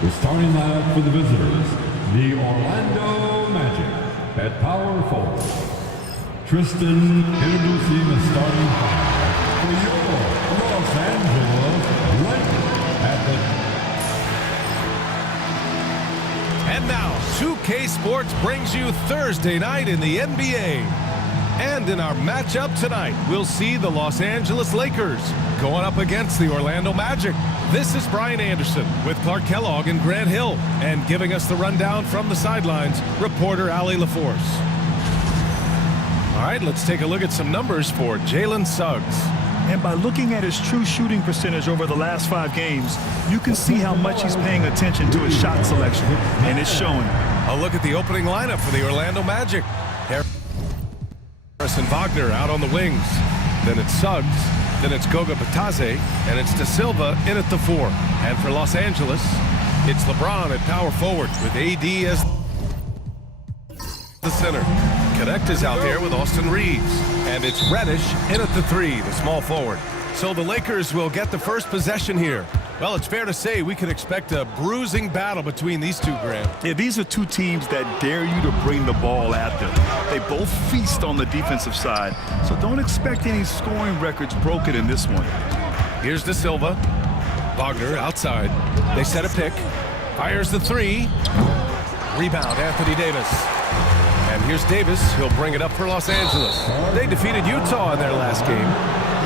The starting lineup for the visitors, the Orlando Magic at power forward. Tristan introducing the starting five for your Los Angeles Lakers at the... And now, 2K Sports brings you Thursday night in the NBA. And in our matchup tonight, we'll see the Los Angeles Lakers going up against the Orlando Magic. This is Brian Anderson with Clark Kellogg and Grant Hill. And giving us the rundown from the sidelines, reporter Allie LaForce. All right, let's take a look at some numbers for Jalen Suggs. And by looking at his true shooting percentage over the last 5 games, you can see how much he's paying attention to his shot selection, and it's showing. A look at the opening lineup for the Orlando Magic. Harrison Wagner out on the wings. Then it's Suggs. Then it's Goga Bitadze. And it's De Silva in at the 4. And for Los Angeles, it's LeBron at power forward with AD as the center. Connect is out there with Austin Reeves. And it's Reddish in at the 3, the small forward. So the Lakers will get the first possession here. Well, it's fair to say we can expect a bruising battle between these two, Graham. Yeah, these are two teams that dare you to bring the ball at them. They both feast on the defensive side, so don't expect any scoring records broken in this one. Here's De Silva. Wagner outside. They set a pick. Fires the 3. Rebound, Anthony Davis. And here's Davis. He'll bring it up for Los Angeles. They defeated Utah in their last game.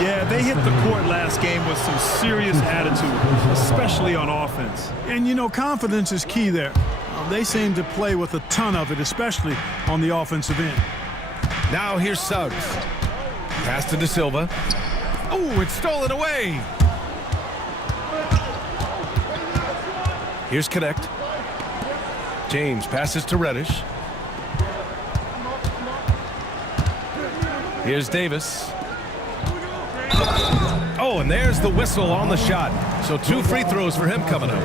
Yeah, they hit the court last game with some serious attitude, especially on offense. And, you know, confidence is key there. They seem to play with a ton of it, especially on the offensive end. Now here's Suggs. Pass to De Silva. Oh, it's stolen away. Here's Connect. James passes to Reddish. Here's Davis. Oh, and there's the whistle on the shot. So 2 free throws for him coming up.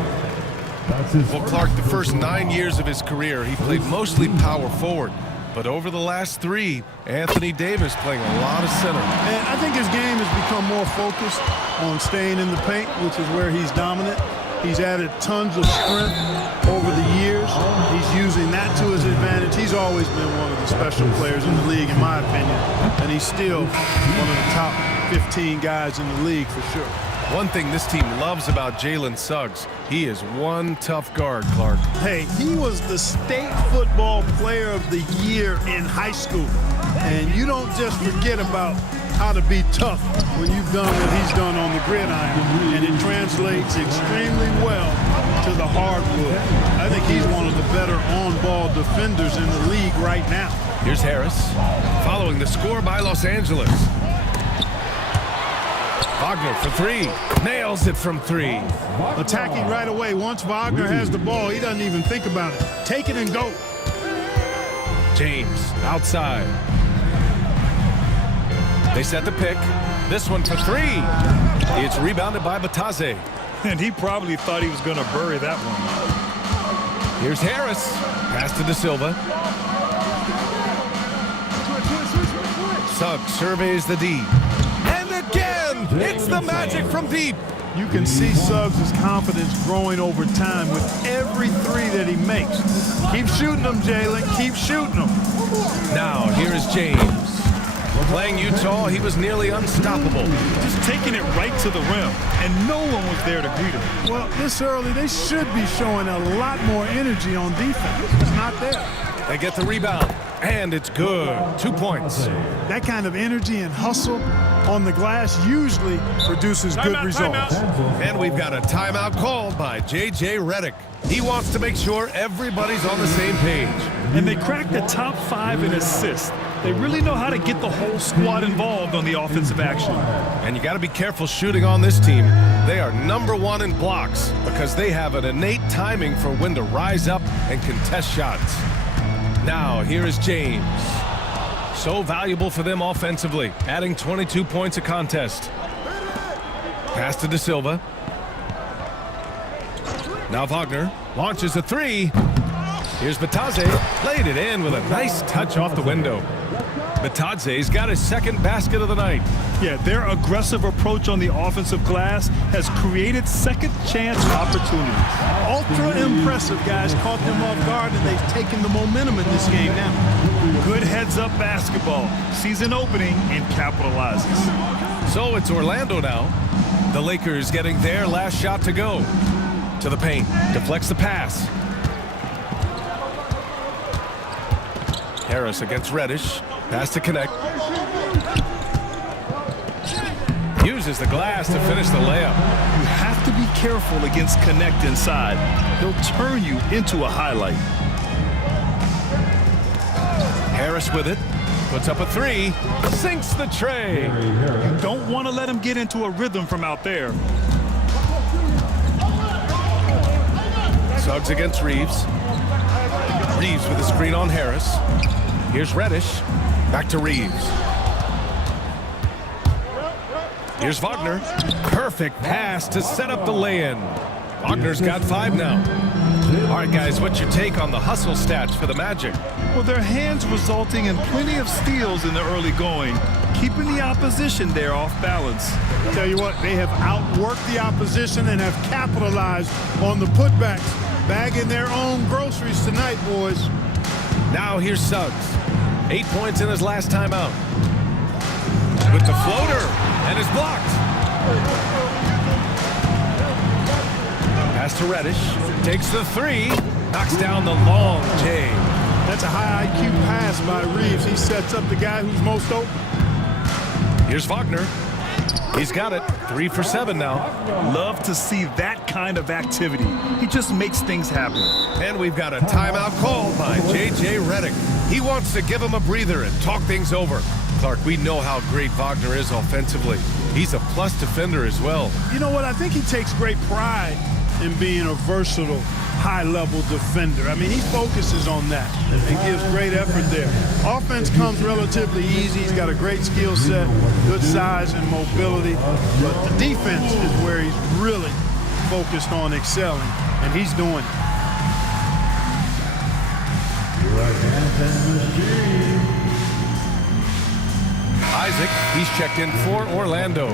Well, Clark, the first 9 years of his career, he played mostly power forward. But over the last 3, Anthony Davis playing a lot of center. And I think his game has become more focused on staying in the paint, which is where he's dominant. He's added tons of strength over the years. He's using that to his advantage. He's always been one of the special players in the league, in my opinion. And he's still one of the top 15 guys in the league for sure. One thing this team loves about Jalen Suggs, he is one tough guard, Clark. Hey, he was the state football player of the year in high school. And you don't just forget about how to be tough when you've done what he's done on the gridiron. And it translates extremely well to the hardwood. I think he's one of the better on-ball defenders in the league right now. Here's Harris, following the score by Los Angeles. Wagner for 3. Nails it from 3. Attacking right away. Once Wagner has the ball, he doesn't even think about it. Take it and go. James outside. They set the pick. This one for 3. It's rebounded by Bitadze. And he probably thought he was going to bury that one. Here's Harris. Pass to De Silva. Suggs surveys the D. And again, it's the Magic from deep. You can see Suggs' confidence growing over time with every 3 that he makes. Keep shooting them, Jalen. Keep shooting them. Now, here is James. Playing Utah, he was nearly unstoppable. Just taking it right to the rim, and no one was there to greet him. Well, this early, they should be showing a lot more energy on defense. It's not there. They get the rebound, and it's good. 2 points. That kind of energy and hustle on the glass usually produces good results. And we've got a timeout called by J.J. Redick. He wants to make sure everybody's on the same page. And they cracked the top 5 in assists. They really know how to get the whole squad involved on the offensive action. And you got to be careful shooting on this team. They are #1 in blocks because they have an innate timing for when to rise up and contest shots. Now, here is James. So valuable for them offensively, adding 22 points a contest. Pass to De Silva. Now Wagner launches a 3. Here's Bitadze. Laid it in with a nice touch off the window. Batadze's got his second basket of the night. Yeah, their aggressive approach on the offensive glass has created second chance opportunities. Ultra impressive, guys. Caught them off guard, and they've taken the momentum in this game now. Good heads-up basketball. Season opening and capitalizes. So it's Orlando now. The Lakers getting their last shot to go. To the paint. Deflects the pass. Harris against Reddish. Pass to connect. Uses the glass to finish the layup. You have to be careful against Connect inside. He'll turn you into a highlight. Harris with it. Puts up a three. Sinks the tray. You don't want to let him get into a rhythm from out there. Suggs against Reeves. Reeves with a screen on Harris. Here's Reddish. Back to Reeves. Here's Wagner. Perfect pass to set up the lay-in. Wagner's got 5 now. All right, guys, what's your take on the hustle stats for the Magic? Well, their hands resulting in plenty of steals in the early going, keeping the opposition there off balance. Tell you what, they have outworked the opposition and have capitalized on the putbacks, bagging their own groceries tonight, boys. Now here's Suggs. 8 points in his last time out. With the floater, and is blocked. Pass to Reddish. Takes the 3. Knocks down the long J. That's a high IQ pass by Reeves. He sets up the guy who's most open. Here's Wagner. He's got it. 3 for 7 now. Love to see that kind of activity. He just makes things happen. And we've got a timeout called by J.J. Redick. He wants to give him a breather and talk things over. Clark, we know how great Wagner is offensively. He's a plus defender as well. You know what? I think he takes great pride in being a versatile, high-level defender. I mean, he focuses on that and gives great effort there. Offense comes relatively easy. He's got a great skill set, good size and mobility. But the defense is where he's really focused on excelling, and he's doing it. Isaac, he's checked in for Orlando.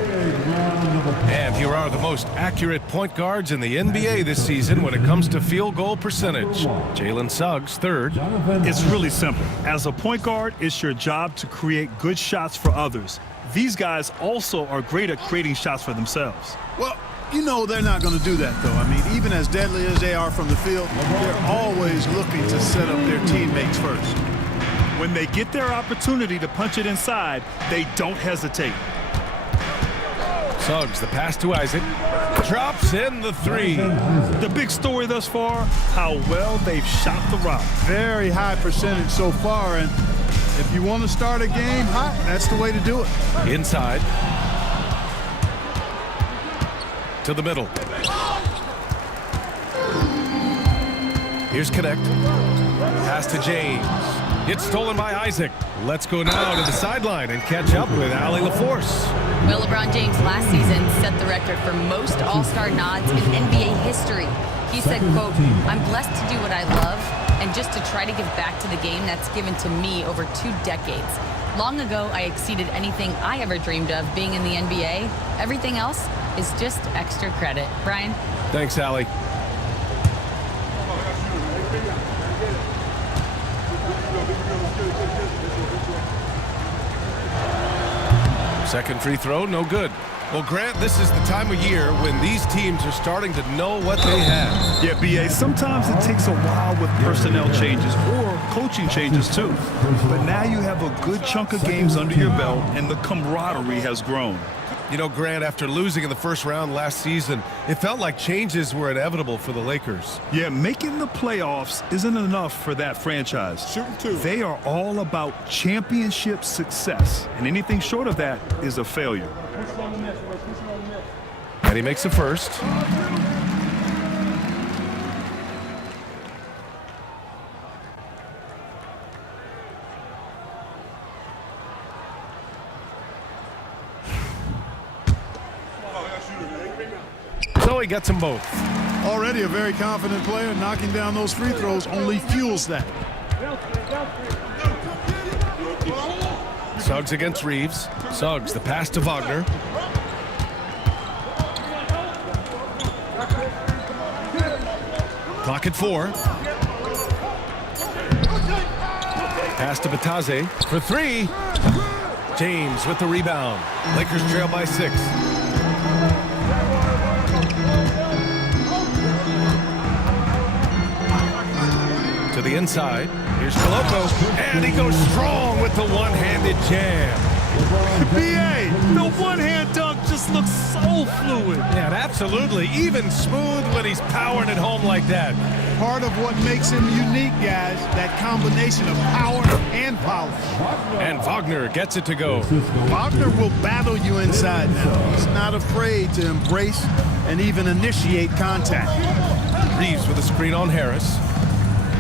And here are the most accurate point guards in the NBA this season when it comes to field goal percentage. Jalen Suggs, 3rd. It's really simple. As a point guard, it's your job to create good shots for others. These guys also are great at creating shots for themselves. Well, you know they're not going to do that, though. I mean, even as deadly as they are from the field, they're always looking to set up their teammates first. When they get their opportunity to punch it inside, they don't hesitate. Suggs, the pass to Isaac. Drops in the 3. The big story thus far, how well they've shot the rock. Very high percentage so far, and if you want to start a game hot, that's the way to do it. Inside. To the middle. Here's Connect. Pass to James. It's stolen by Isaac. Let's go now to the sideline and catch up with Allie LaForce. Well, LeBron James last season set the record for most All-Star nods in NBA history. He said, quote, "I'm blessed to do what I love and just to try to give back to the game that's given to me over 2 decades. Long ago, I exceeded anything I ever dreamed of being in the NBA. Everything else is just extra credit." Brian? Thanks, Allie. Second free throw, no good. Well, Grant, this is the time of year when these teams are starting to know what they have. Yeah, B.A., sometimes it takes a while with personnel changes or coaching changes, too. But now you have a good chunk of games under your belt, and the camaraderie has grown. You know, Grant, after losing in the first round last season, it felt like changes were inevitable for the Lakers. Yeah, making the playoffs isn't enough for that franchise. Shooting 2. They are all about championship success, and anything short of that is a failure. And he makes the first. So he gets them both. Already a very confident player. Knocking down those free throws only fuels that. Suggs against Reeves. Suggs, the pass to Wagner. Clock at 4. Pass to Bataze for 3. James with the rebound. Lakers trail by 6. To the inside. Here's Coloco, and he goes strong with the one-handed jam. BA, the one-hand dunk just looks so fluid. Yeah, and absolutely. Even smooth when he's powering it home like that. Part of what makes him unique, guys, that combination of power and polish. And Wagner gets it to go. Wagner will battle you inside now. He's not afraid to embrace and even initiate contact. Reeves with a screen on Harris.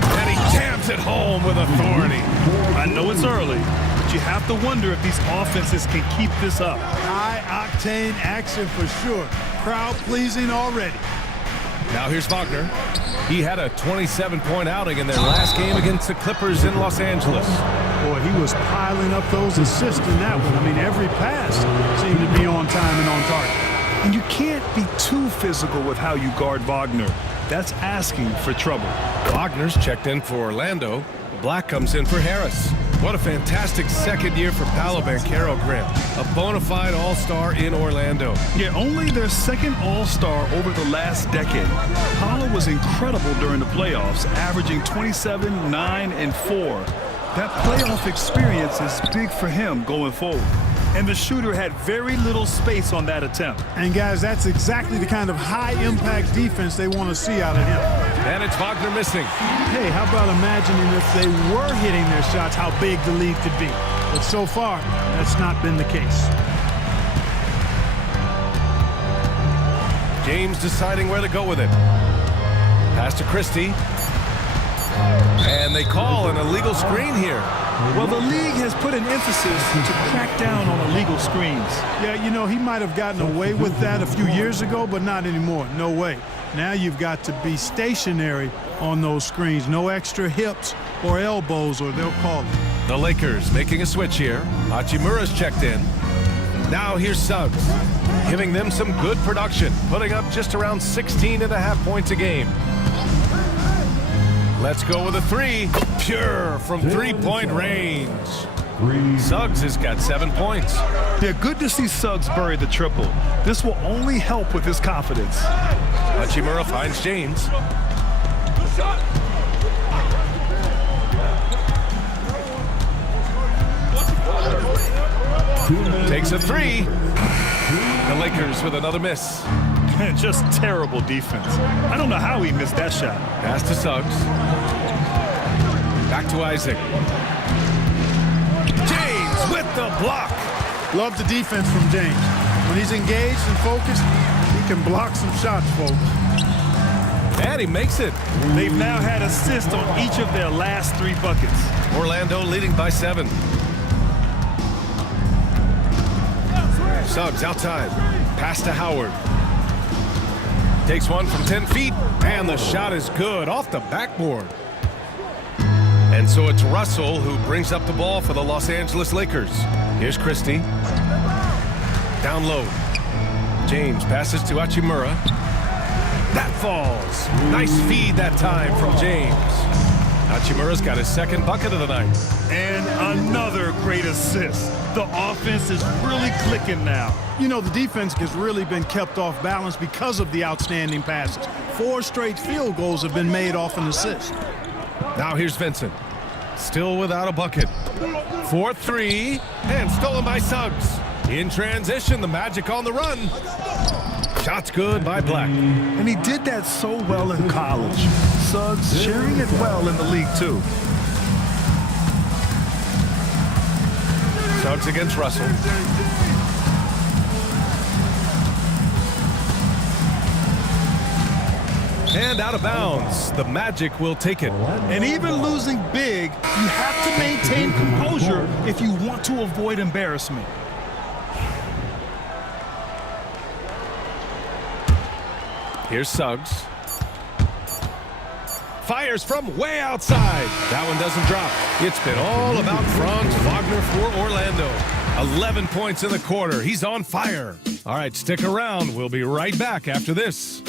And he jams it home with authority. I know it's early, but you have to wonder if these offenses can keep this up. High-octane action for sure. Crowd-pleasing already. Now here's Wagner. He had a 27-point outing in their last game against the Clippers in Los Angeles. Boy, he was piling up those assists in that one. I mean, every pass seemed to be on time and on target. And you can't be too physical with how you guard Wagner. That's asking for trouble. Wagner's checked in for Orlando. Black comes in for Harris. What a fantastic second year for Paolo Banchero, Graham. A bona fide all-star in Orlando. Yeah, only their second all-star over the last decade. Paolo was incredible during the playoffs, averaging 27, 9, and 4. That playoff experience is big for him going forward. And the shooter had very little space on that attempt. And guys, that's exactly the kind of high-impact defense they want to see out of him. And it's Wagner missing. Hey, how about imagining if they were hitting their shots, how big the lead could be. But so far, that's not been the case. James deciding where to go with it. Pass to Christie. And they call an illegal screen here. Well, the league has put an emphasis to crack down on illegal screens. Yeah, you know, he might have gotten away with that a few years ago, but not anymore. No way. Now you've got to be stationary on those screens. No extra hips or elbows, or they'll call it. The Lakers making a switch here. Hachimura's checked in. Now here's Suggs, giving them some good production, putting up just around 16.5 points a game. Let's go with a 3. Pure from three-point range. Suggs has got 7 points. Yeah, good to see Suggs bury the triple. This will only help with his confidence. Hachimura finds James. Takes a 3. The Lakers with another miss. Just terrible defense. I don't know how he missed that shot. Pass to Suggs. Back to Isaac. James with the block. Love the defense from James. When he's engaged and focused, he can block some shots, folks. And he makes it. They've now had assists on each of their last 3 buckets. Orlando leading by 7. Suggs outside. Pass to Howard. Takes one from 10 feet, and the shot is good off the backboard. And so it's Russell who brings up the ball for the Los Angeles Lakers. Here's Christie. Down low. James passes to Hachimura. That falls. Nice feed that time from James. Hachimura's got his second bucket of the night. And another great assist. The offense is really clicking now. You know, the defense has really been kept off balance because of the outstanding passes. 4 straight field goals have been made off an assist. Now here's Vincent. Still without a bucket. 4-3, and stolen by Suggs. In transition, the Magic on the run. Shot's good by Black. And he did that so well in college. Suggs sharing it well in the league, too. Suggs against Russell. And out of bounds. The Magic will take it. And even losing big, you have to maintain composure if you want to avoid embarrassment. Here's Suggs. Fires from way outside. That one doesn't drop. It's been all about Franz Wagner for Orlando. 11 points in the quarter. He's on fire. All right, stick around. We'll be right back after this.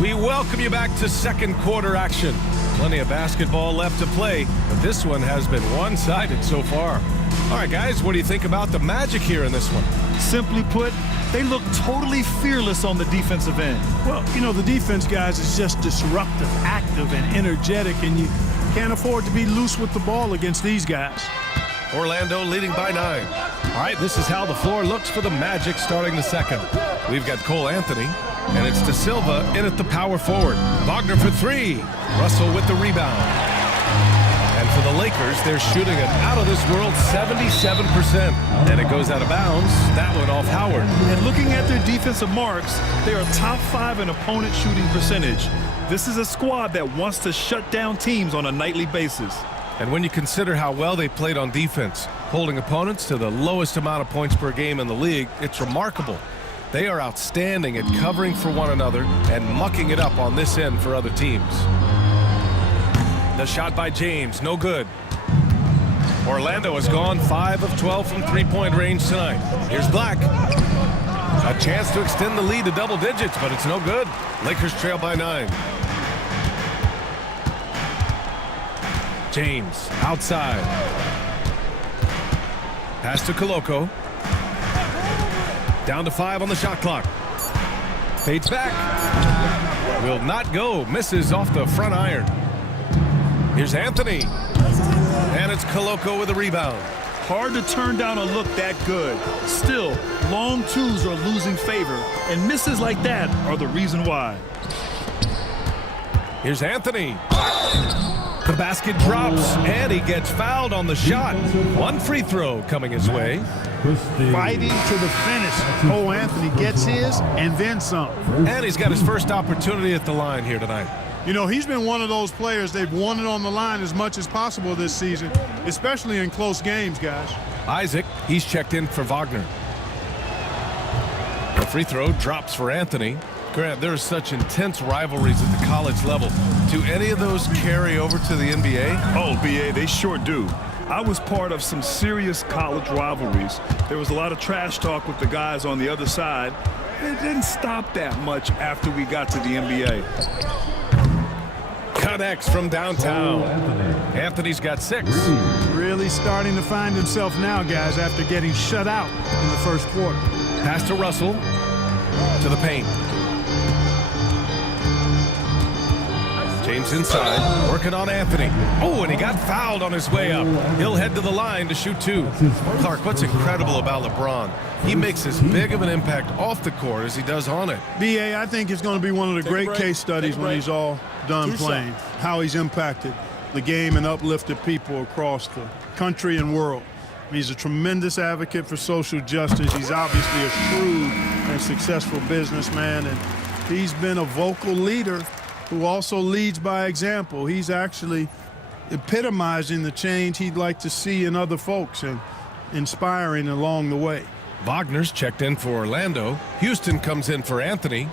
We welcome you back to second quarter action. Plenty of basketball left to play, but this one has been one-sided so far. All right, guys, what do you think about the Magic here in this one? Simply put, they look totally fearless on the defensive end. Well, you know, the defense, guys, is just disruptive, active, and energetic, and you can't afford to be loose with the ball against these guys. Orlando leading by 9. All right, this is how the floor looks for the Magic starting the second. We've got Cole Anthony, and it's De Silva in at the power forward. Wagner for 3. Russell with the rebound. And for the Lakers, they're shooting an out-of-this-world 77%. And it goes out of bounds. That one off Howard. And looking at their defensive marks, they are top 5 in opponent shooting percentage. This is a squad that wants to shut down teams on a nightly basis. And when you consider how well they played on defense, holding opponents to the lowest amount of points per game in the league, it's remarkable. They are outstanding at covering for one another and mucking it up on this end for other teams. The shot by James, no good. Orlando has gone 5 of 12 from three-point range tonight. Here's Black. A chance to extend the lead to double digits, but it's no good. Lakers trail by 9. James, outside. Pass to Koloko. Down to 5 on the shot clock. Fades back. Will not go. Misses off the front iron. Here's Anthony. And it's Koloko with a rebound. Hard to turn down a look that good. Still, long twos are losing favor, and misses like that are the reason why. Here's Anthony. The basket drops, and he gets fouled on the shot. One free throw coming his way. Fighting to the finish. Cole Anthony gets his and then some. And he's got his first opportunity at the line here tonight. You know, he's been one of those players they've wanted on the line as much as possible this season, especially in close games, guys. Isaac, he's checked in for Wagner. The free throw drops for Anthony. Grant, there are such intense rivalries at the college level. Do any of those carry over to the NBA? Oh, BA, they sure do. I was part of some serious college rivalries. There was a lot of trash talk with the guys on the other side. It didn't stop that much after we got to the NBA. Connects from downtown. Anthony's got 6. Really starting to find himself now, guys, after getting shut out in the first quarter. Pass to Russell. To the paint. James inside, working on Anthony. Oh, and he got fouled on his way up. He'll head to the line to shoot 2. Clark, what's incredible about LeBron? He makes as big of an impact off the court as he does on it. BA, I think it's going to be one of the great case studies when he's all done playing. How he's impacted the game and uplifted people across the country and world. He's a tremendous advocate for social justice. He's obviously a shrewd and successful businessman, and he's been a vocal leader who also leads by example. He's actually epitomizing the change he'd like to see in other folks and inspiring along the way. Wagner's checked in for Orlando. Houston comes in for Anthony.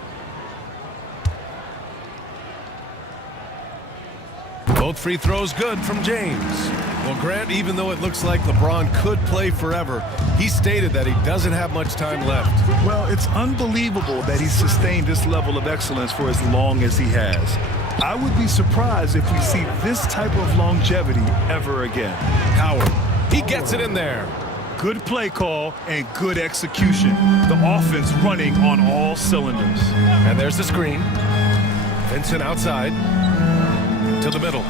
Both free throws good from James. Well, Grant, even though it looks like LeBron could play forever, he stated that he doesn't have much time left. Well, it's unbelievable that he's sustained this level of excellence for as long as he has. I would be surprised if we see this type of longevity ever again. Howard, he gets it in there. Good play call and good execution. The offense running on all cylinders. And there's the screen. Vincent outside to the middle.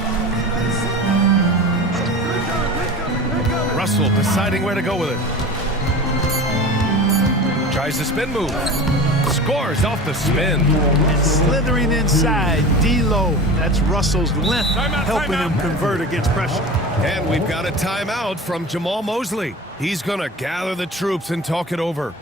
Russell deciding where to go with it. Tries the spin move. Scores off the spin. And slithering inside, D-Lo. That's Russell's length helping him convert against pressure. And we've got a timeout from Jamal Mosley. He's going to gather the troops and talk it over.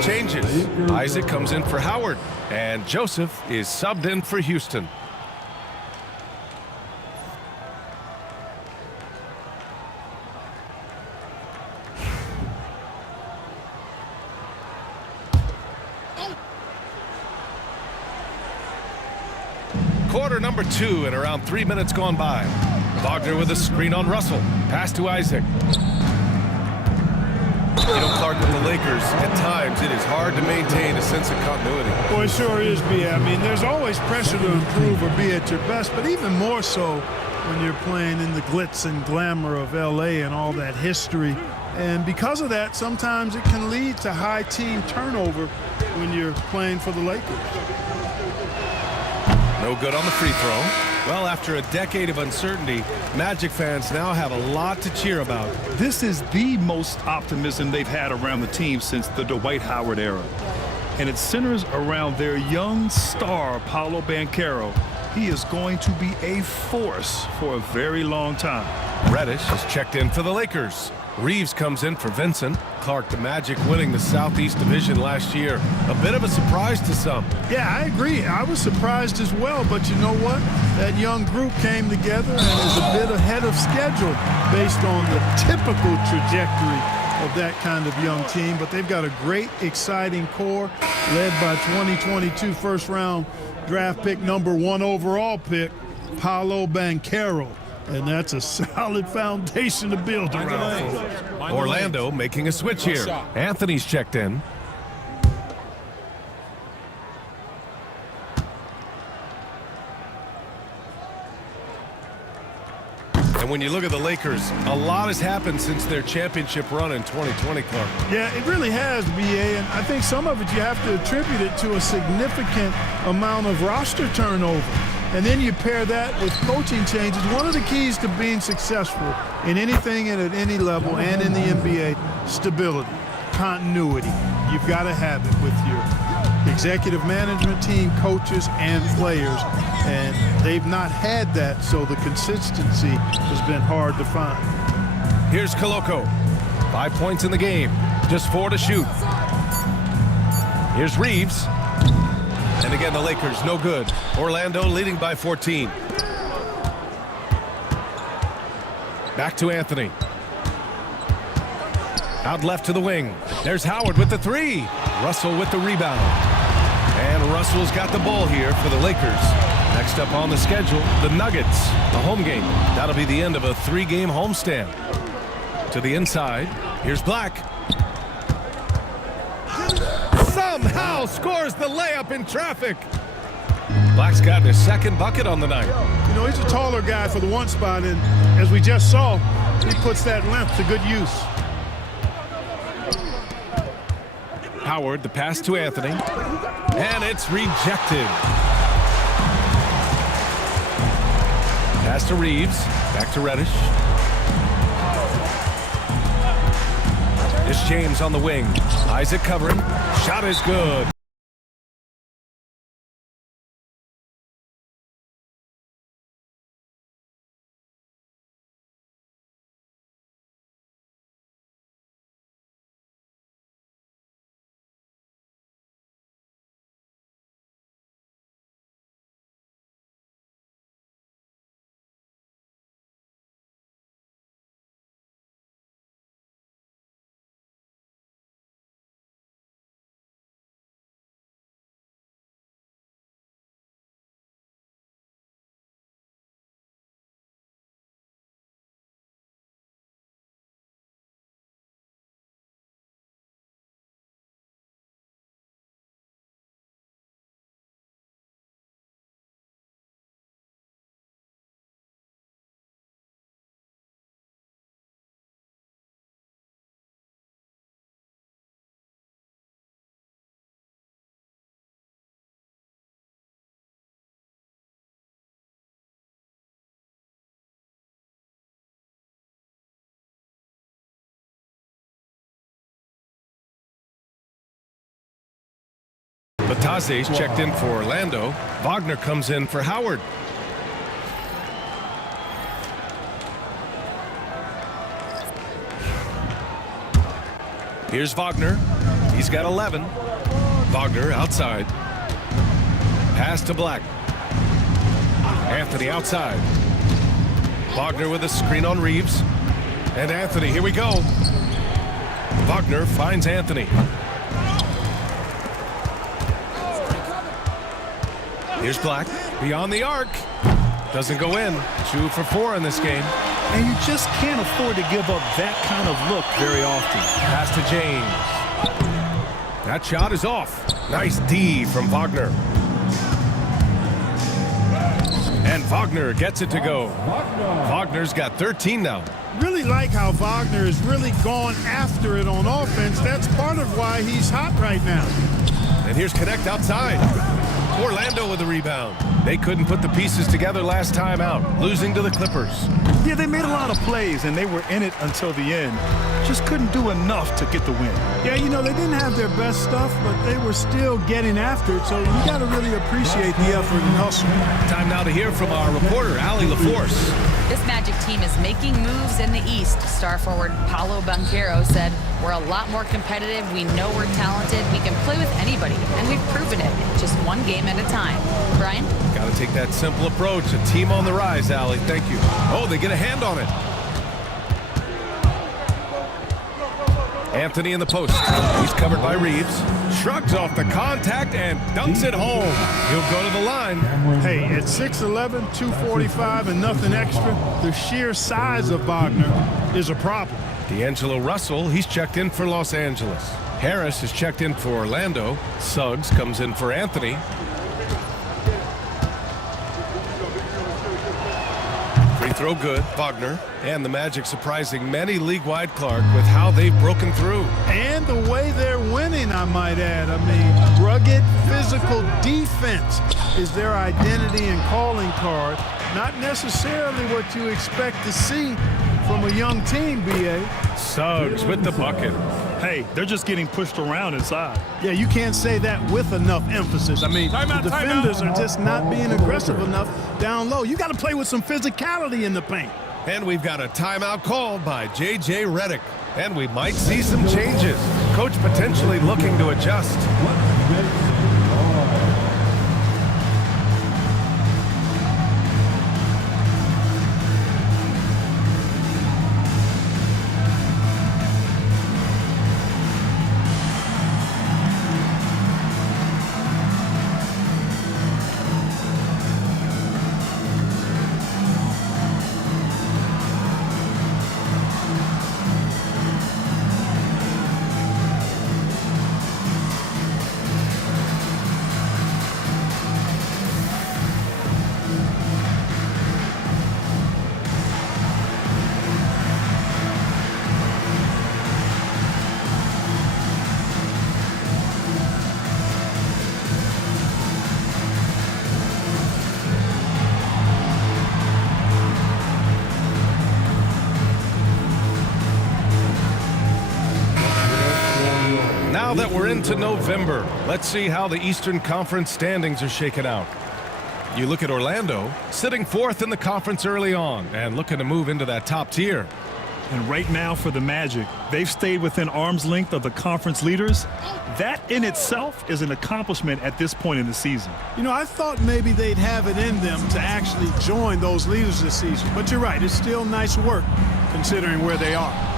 some changes. Isaac comes in for Howard, and Joseph is subbed in for Houston. Quarter number 2 and around 3 minutes gone by. Wagner with a screen on Russell. Pass to Isaac. Clark with the Lakers, at times it is hard to maintain a sense of continuity. Well, it sure is, B.A. I mean, there's always pressure to improve or be at your best, but even more so when you're playing in the glitz and glamour of L.A. and all that history. And because of that, sometimes it can lead to high team turnover when you're playing for the Lakers. No good on the free throw. Well, after a decade of uncertainty, Magic fans now have a lot to cheer about. This is the most optimism they've had around the team since the Dwight Howard era. And it centers around their young star, Paolo Banchero. He is going to be a force for a very long time. Reddish is checked in for the Lakers. Reeves comes in for Vincent. Clark, the Magic winning the Southeast Division last year. A bit of a surprise to some. Yeah, I agree. I was surprised as well, but you know what? That young group came together and is a bit ahead of schedule based on the typical trajectory of that kind of young team. But they've got a great, exciting core led by 2022 first-round draft pick, #1 overall pick, Paolo Banchero. And that's a solid foundation to build around. Orlando making a switch here. Anthony's checked in. And when you look at the Lakers, a lot has happened since their championship run in 2020, Clark. Yeah, it really has, B.A., and I think some of it you have to attribute it to a significant amount of roster turnover. And then you pair that with coaching changes. One of the keys to being successful in anything and at any level and in the NBA, stability, continuity. You've got to have it with your executive management team, coaches, and players. And they've not had that, so the consistency has been hard to find. Here's Koloko. 5 points in the game, just 4 to shoot. Here's Reeves. And again, the Lakers, no good. Orlando leading by 14. Back to Anthony. Out left to the wing. There's Howard with the 3. Russell with the rebound. And Russell's got the ball here for the Lakers. Next up on the schedule, the Nuggets, a home game. That'll be the end of a 3-game homestand. To the inside, here's Black. Somehow scores the layup in traffic. Black's gotten his second bucket on the night. You know, he's a taller guy for the 1 spot, and as we just saw, he puts that length to good use. Howard, the pass to Anthony, and it's rejected. Pass to Reeves, back to Reddish. It's James on the wing. Isaac covering. Shot is good. Batase's checked in for Orlando. Wagner comes in for Howard. Here's Wagner. He's got 11. Wagner outside. Pass to Black. Anthony outside. Wagner with a screen on Reeves. And Anthony, here we go. Wagner finds Anthony. Here's Black. Beyond the arc. Doesn't go in. 2 for 4 in this game. And you just can't afford to give up that kind of look very often. Pass to James. That shot is off. Nice D from Wagner. And Wagner gets it to go. Wagner's got 13 now. Really like how Wagner has really gone after it on offense. That's part of why he's hot right now. And here's Connect outside. Orlando with the rebound. They couldn't put the pieces together last time out, losing to the Clippers. Yeah, they made a lot of plays, and they were in it until the end. Just couldn't do enough to get the win. Yeah, you know, they didn't have their best stuff, but they were still getting after it, so you got to really appreciate the effort and hustle. Time now to hear from our reporter, Allie LaForce. This Magic team is making moves in the East. Star forward Paolo Banchero said, "We're a lot more competitive. We know we're talented. We can play with anybody, and we've proven it. Just one game at a time." Brian? Got to take that simple approach. A team on the rise, Allie. Thank you. Oh, they get a hand on it. Anthony in the post. He's covered by Reeves. Shrugs off the contact and dunks it home. He'll go to the line. Hey, at 6'11", 245, and nothing extra, the sheer size of Wagner is a problem. D'Angelo Russell, he's checked in for Los Angeles. Harris is checked in for Orlando. Suggs comes in for Anthony. Free throw good, Wagner. And the Magic surprising many league-wide, Clark, with how they've broken through. And the way they're winning, I might add. I mean, rugged, physical defense is their identity and calling card. Not necessarily what you expect to see from a young team, B.A. Suggs with the bucket. Hey, they're just getting pushed around inside. Yeah, you can't say that with enough emphasis. I mean, the defenders are just not being aggressive enough down low. You got to play with some physicality in the paint. And we've got a timeout called by J.J. Redick. And we might see some changes. Coach potentially looking to adjust. Now that we're into November, let's see how the Eastern Conference standings are shaken out. You look at Orlando, sitting 4th in the conference early on and looking to move into that top tier. And right now for the Magic, they've stayed within arm's length of the conference leaders. That in itself is an accomplishment at this point in the season. You know, I thought maybe they'd have it in them to actually join those leaders this season. But you're right, it's still nice work considering where they are.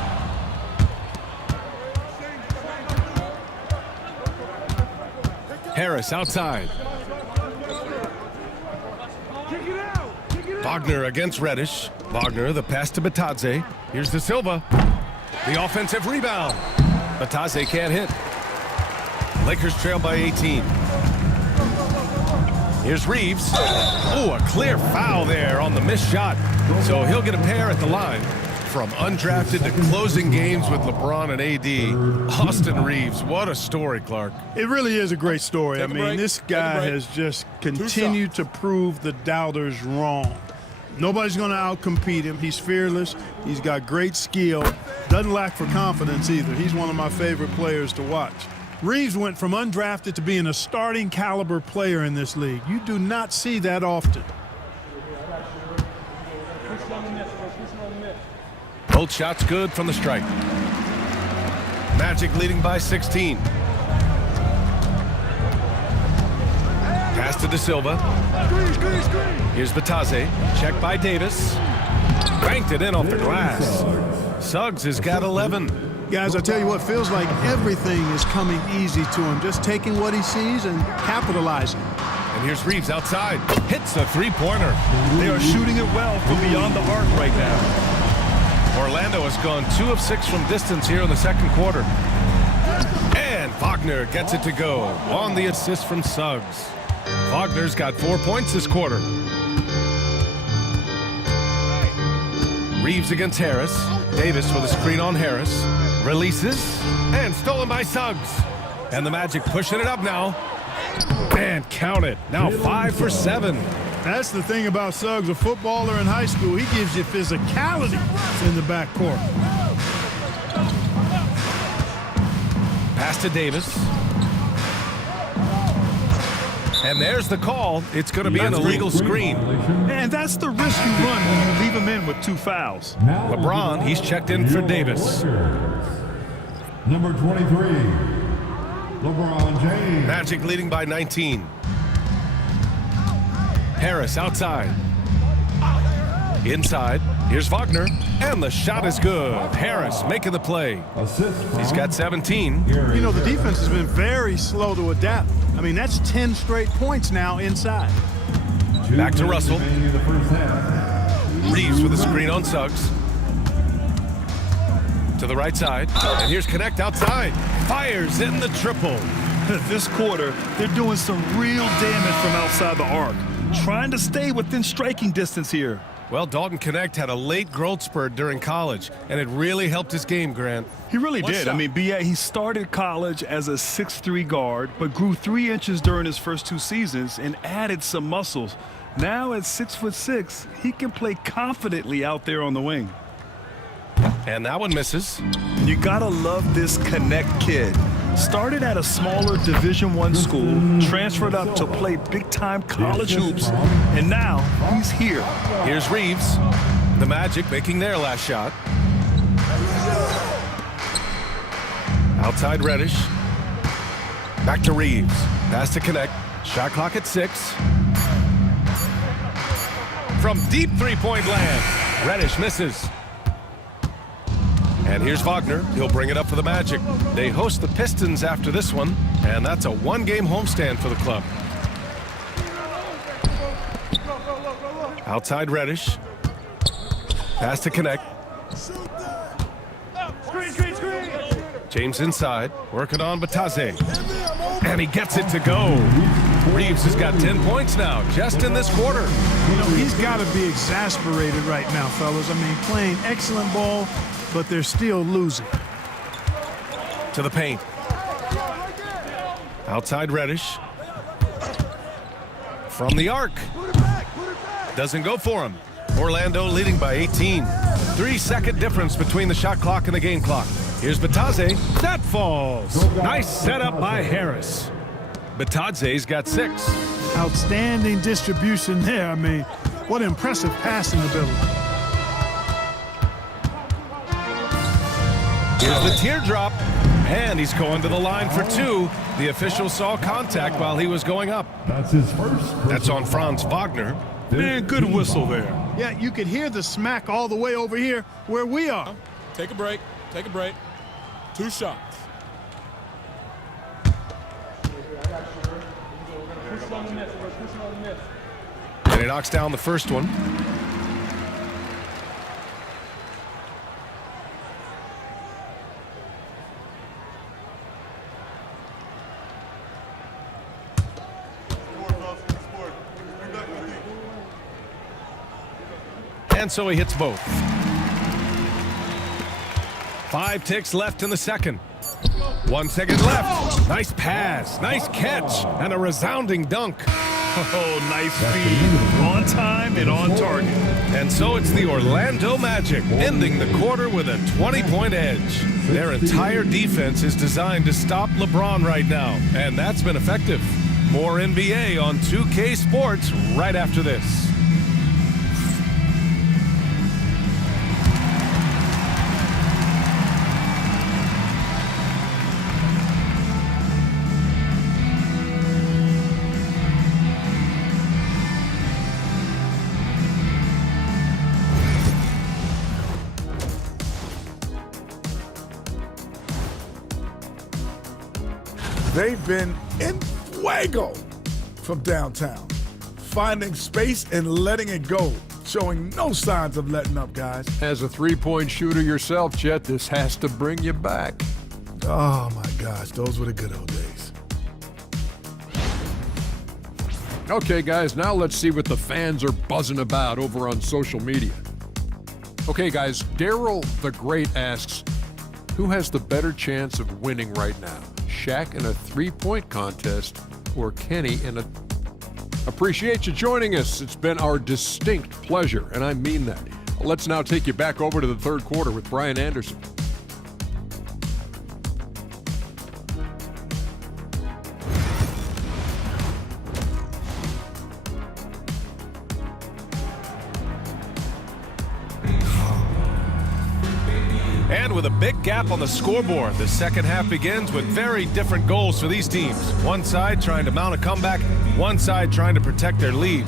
Harris outside. Wagner against Reddish. Wagner, the pass to Batadze. Here's De Silva. The offensive rebound. Batadze can't hit. Lakers trail by 18. Here's Reeves. Oh, a clear foul there on the missed shot. So he'll get a pair at the line. From undrafted to closing games with LeBron and AD, Austin Reeves, what a story, Clark. It really is a great story. I mean, this guy has just continued to prove the doubters wrong. Nobody's going to outcompete him. He's fearless. He's got great skill. Doesn't lack for confidence either. He's one of my favorite players to watch. Reeves went from undrafted to being a starting caliber player in this league. You do not see that often. Both shots good from the stripe. Magic leading by 16. Pass to De Silva. Here's Batase. Checked by Davis. Banked it in off the glass. Suggs has got 11. Guys, I tell you what, feels like everything is coming easy to him. Just taking what he sees and capitalizing. And here's Reeves outside. Hits a three-pointer. They are shooting it well from beyond the arc right now. Orlando has gone 2 of 6 from distance here in the second quarter. And Wagner gets it to go on the assist from Suggs. Wagner's got 4 points this quarter. Reeves against Harris. Davis with a screen on Harris. Releases. And stolen by Suggs. And the Magic pushing it up now. And count it. Now 5 for 7. That's the thing about Suggs, a footballer in high school. He gives you physicality in the backcourt. Pass to Davis. And there's the call. It's going to be an illegal screen. And that's the risk you run when you leave him in with 2 fouls. LeBron, he's checked in for Davis. Number 23, LeBron James. Magic leading by 19. Harris outside. Inside. Here's Wagner. And the shot is good. Harris making the play. He's got 17. You know, the defense has been very slow to adapt. I mean, that's 10 straight points now inside. Back to Russell. Reeves with a screen on Suggs. To the right side. And here's Connect outside. Fires in the triple. This quarter, they're doing some real damage from outside the arc. Trying to stay within striking distance here. Well, Dalton Connect had a late growth spurt during college, and it really helped his game, Grant. He really did. I mean, B.A., he started college as a 6'3" guard, but grew 3 inches during his first 2 seasons and added some muscles. Now at 6'6", he can play confidently out there on the wing. And that one misses. You gotta love this Connect kid. Started at a smaller Division I school, transferred up to play big-time college hoops, and now he's here. Here's Reeves. The Magic making their last shot. Outside Reddish. Back to Reeves. Pass to Connect. Shot clock at 6. From deep three-point land. Reddish misses. And here's Wagner. He'll bring it up for the Magic. They host the Pistons after this one, and that's a 1-game homestand for the club. Outside Reddish. Pass to Connect. James inside, working on Batase. And he gets it to go. Reeves has got 10 points now, just in this quarter. You know, he's got to be exasperated right now, fellas. I mean, playing excellent ball, but they're still losing. To the paint. Outside Reddish. From the arc. Doesn't go for him. Orlando leading by 18. 3-second difference between the shot clock and the game clock. Here's Batase. That falls. Nice setup by Harris. Batase's got 6. Outstanding distribution there. I mean, what impressive passing ability. Here's the teardrop. And he's going to the line for 2. The official saw contact while he was going up. That's his first. That's on Franz Wagner. Man, good whistle there. Yeah, you could hear the smack all the way over here where we are. Take a break. Take a break. 2 shots. And he knocks down the first one. And so he hits both. 5 ticks left in the second. 1 second left. Nice pass, nice catch, and a resounding dunk. Oh, nice feed. On time and on target. And so it's the Orlando Magic ending the quarter with a 20-point edge. Their entire defense is designed to stop LeBron right now, and that's been effective. More NBA on 2K Sports right after this. They've been in fuego from downtown, finding space and letting it go, showing no signs of letting up, guys. As a three-point shooter yourself, Chet, this has to bring you back. Oh my gosh, those were the good old days. Okay, guys, now let's see what the fans are buzzing about over on social media. Okay, guys, Daryl the Great asks, who has the better chance of winning right now? Shaq in a three-point contest or Kenny in a... Appreciate you joining us. It's been our distinct pleasure, and I mean that. Let's now take you back over to the third quarter with Brian Anderson. And with a big gap on the scoreboard, the second half begins with very different goals for these teams. One side trying to mount a comeback, one side trying to protect their lead.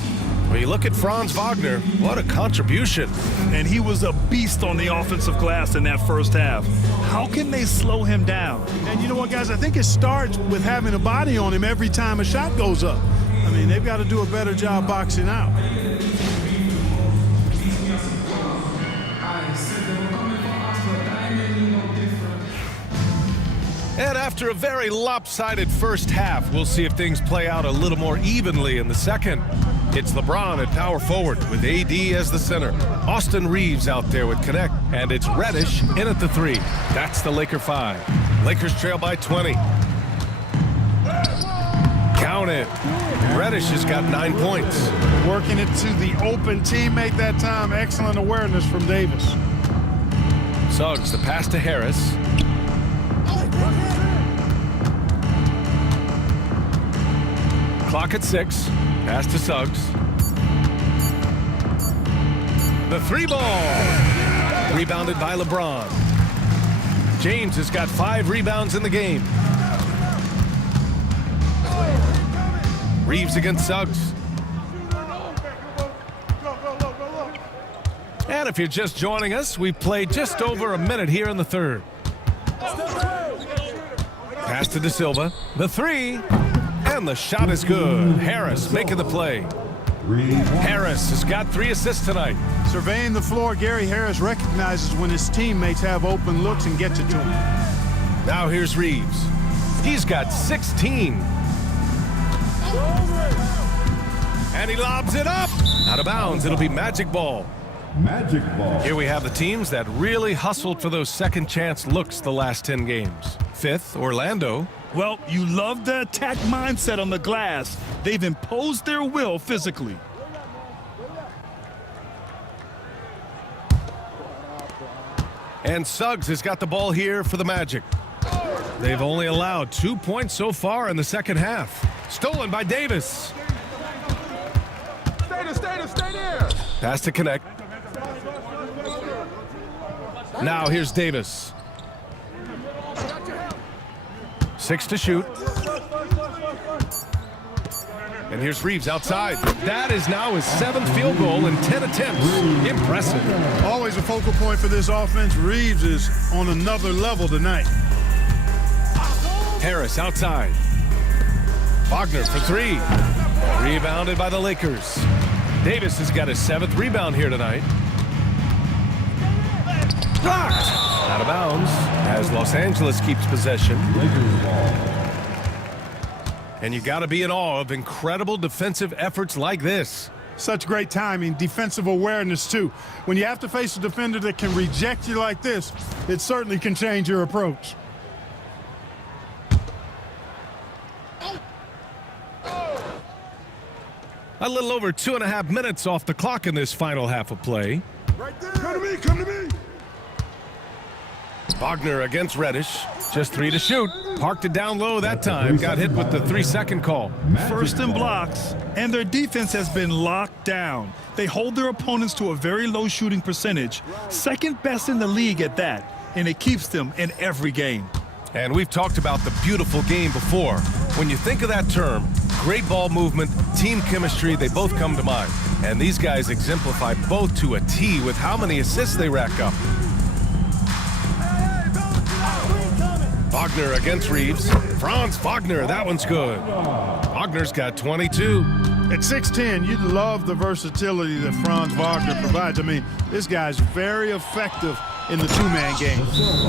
When you look at Franz Wagner, what a contribution. And he was a beast on the offensive glass in that first half. How can they slow him down? And you know what, guys? I think it starts with having a body on him every time a shot goes up. I mean, they've got to do a better job boxing out. And after a very lopsided first half, we'll see if things play out a little more evenly in the second. It's LeBron at power forward with AD as the center. Austin Reeves out there with Connect. And it's Reddish in at the three. That's the Laker 5. Lakers trail by 20. Count it. Reddish has got 9 points. Working it to the open teammate that time. Excellent awareness from Davis. Suggs, the pass to Harris. Clock at 6. Pass to Suggs. The three ball. Rebounded by LeBron. James has got 5 rebounds in the game. Reeves against Suggs. And if you're just joining us, we've played just over a minute here in the third. Pass to De Silva. The three. And the shot is good. Harris making the play. Harris has got 3 assists tonight. Surveying the floor, Gary Harris recognizes when his teammates have open looks and gets it to him. Now here's Reeves. He's got 16. And he lobs it up. Out of bounds. It'll be magic ball. Magic ball. Here we have the teams that really hustled for those second chance looks the last 10 games. 5th, Orlando. Well, you love the attack mindset on the glass. They've imposed their will physically. And Suggs has got the ball here for the Magic. They've only allowed 2 points so far in the second half. Stolen by Davis. Stay there. Pass to Connect. Now here's Davis. 6 to shoot. And here's Reeves outside. That is now his 7th field goal in 10 attempts. Impressive. Always a focal point for this offense. Reeves is on another level tonight. Harris outside. Wagner for 3. Rebounded by the Lakers. Davis has got his 7th rebound here tonight. Blocked. Out of bounds as Los Angeles keeps possession. Lakers ball. And you got to be in awe of incredible defensive efforts like this. Such great timing, defensive awareness too. When you have to face a defender that can reject you like this, it certainly can change your approach. A little over 2.5 minutes off the clock in this final half of play. Right there. Come to me. Wagner against Reddish. Just 3 to shoot. Parked it down low that time. Got hit with the 3-second call. First in blocks, and their defense has been locked down. They hold their opponents to a very low shooting percentage, second best in the league at that, and it keeps them in every game. And we've talked about the beautiful game before. When you think of that term, great ball movement, team chemistry, they both come to mind. And these guys exemplify both to a T with how many assists they rack up. Wagner Wagner against Reeves. Franz Wagner, that one's good. Wagner's got 22. At 6'10", you'd love the versatility that Franz Wagner provides. I mean, this guy's very effective in the two-man game.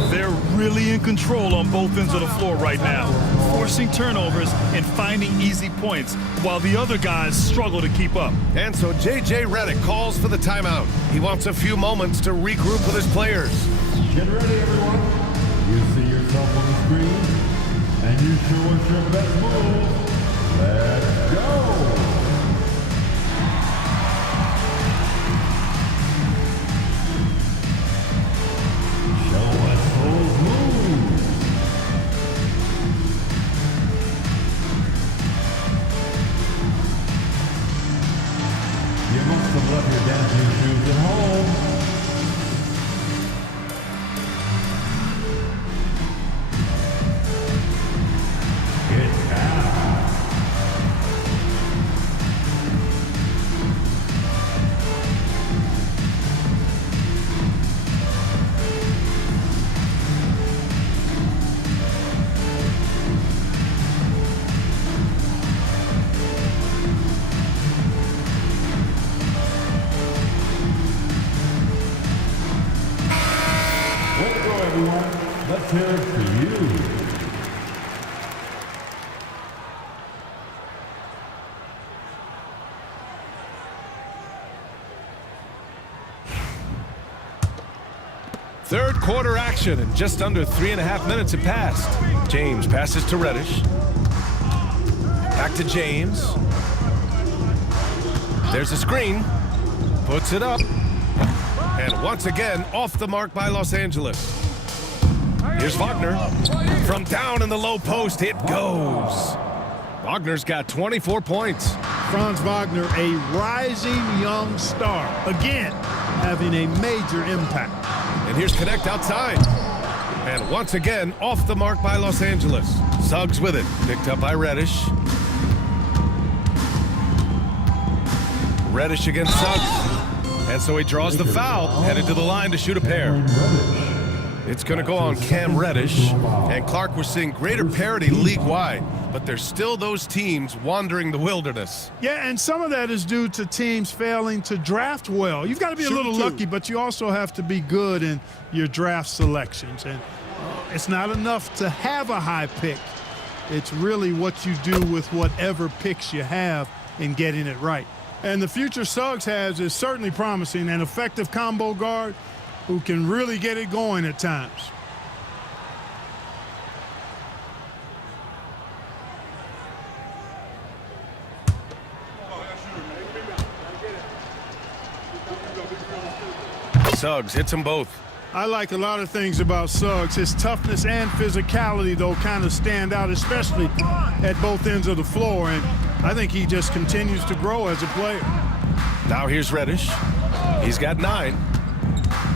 They're really in control on both ends of the floor right now, forcing turnovers and finding easy points, while the other guys struggle to keep up. And so J.J. Redick calls for the timeout. He wants a few moments to regroup with his players. Get ready, everyone. You see yourself on the screen, and you show us your best move. Let's go. Left your dancing shoes at home. Get down. Let's hear it for you. Third quarter action, and just under 3.5 minutes have passed. James passes to Reddish. Back to James. There's a screen. Puts it up. And once again, off the mark by Los Angeles. Here's Wagner. From down in the low post, it goes. Wagner's got 24 points. Franz Wagner, a rising young star. Again, having a major impact. And here's Connect outside. And once again, off the mark by Los Angeles. Suggs with it. Picked up by Reddish. Reddish against Suggs. And so he draws the foul, headed to the line to shoot a pair. It's going to go on Cam Reddish. And Clark, we're seeing greater parity league-wide, but there's still those teams wandering the wilderness. Yeah, and some of that is due to teams failing to draft well. You've got to be a little lucky, but you also have to be good in your draft selections. And it's not enough to have a high pick. It's really what you do with whatever picks you have in getting it right. And the future Suggs has is certainly promising, an effective combo guard who can really get it going at times. Suggs hits them both. I like a lot of things about Suggs. His toughness and physicality, though, kind of stand out, especially at both ends of the floor. And I think he just continues to grow as a player. Now here's Reddish. He's got 9.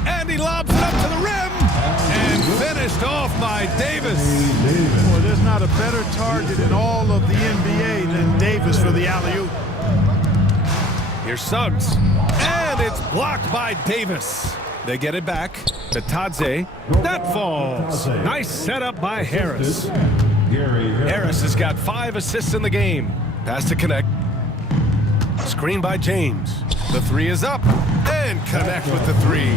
And he lobs it up to the rim. And finished off by Davis. Boy, there's not a better target in all of the NBA than Davis for the alley-oop. Here's Suggs. And it's blocked by Davis. They get it back to Tadze. That falls. Nice setup by Harris. Harris has got 5 assists in the game. Pass to Connect. Screen by James. The 3 is up. And Connect with the 3.